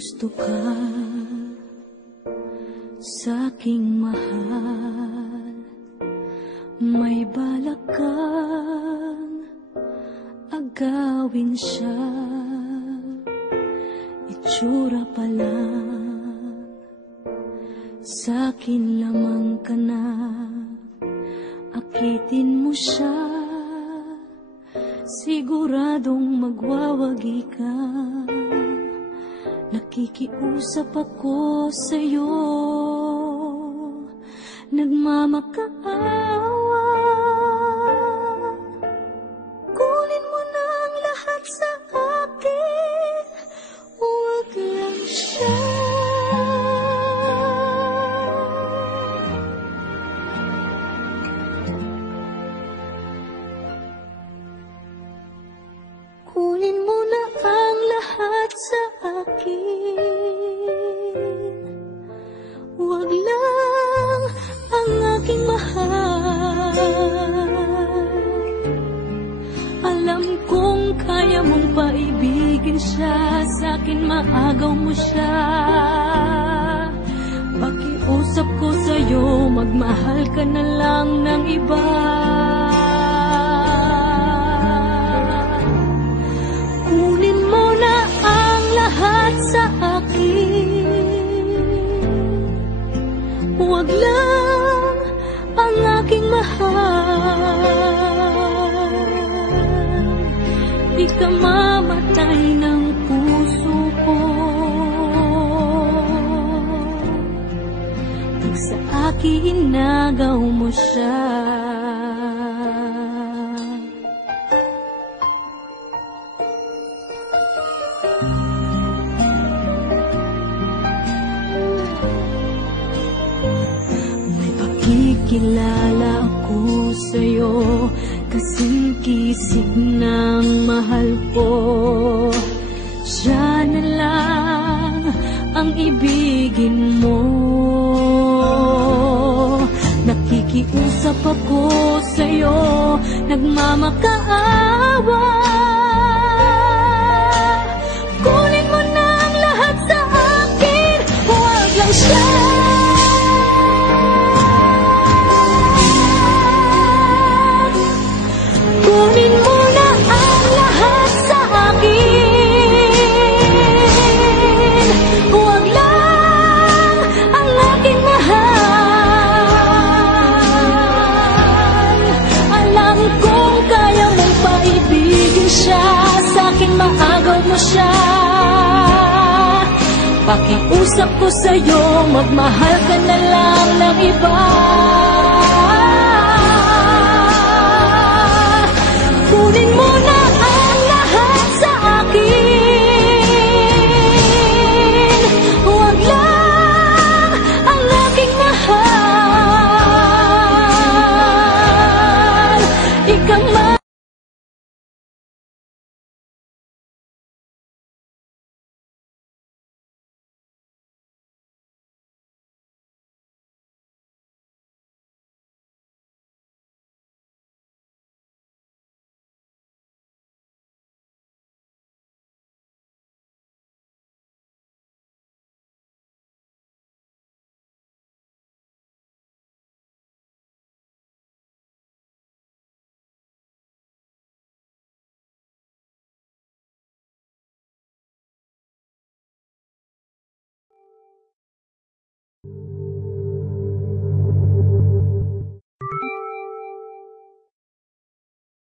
gusto ka sa'king mahal, may balak kang agawin siya. Itsura pa lang, sa'kin lamang ka na, akitin mo siya, siguradong magwawagi ka. Nakikiusap ako sa'yo, nagmamakaawa. Kunin mo na ang lahat sa akin, huwag lang siya. Kunin mo na ang lahat sa akin, huwag lang ang aking mahal. Alam kong kaya mong paibigin siya, sa'kin maagaw mo siya. Pakiusap ko sa'yo, magmahal ka na lang ng iba. Kunin mo na ang lahat sa akin, huwag lang ang aking mahal. Di ka mamatay ng puso ko pag sa akin inagaw mo siya. Kilala ako sa'yo, kasing-kisig ng mahal ko. Siya na lang ang ibigin mo. Nakikiusap ako sa'yo, nagmamakaawa. Kunin mo na ang lahat sa akin, huwag lang siya. Kunin mo na ang lahat sa akin, huwag lang ang aking mahal. Alam kong kaya mong paibigin siya, sa'kin maagaw mo siya. Pakiusap ko sa'yo, magmahal ka na lang ng iba.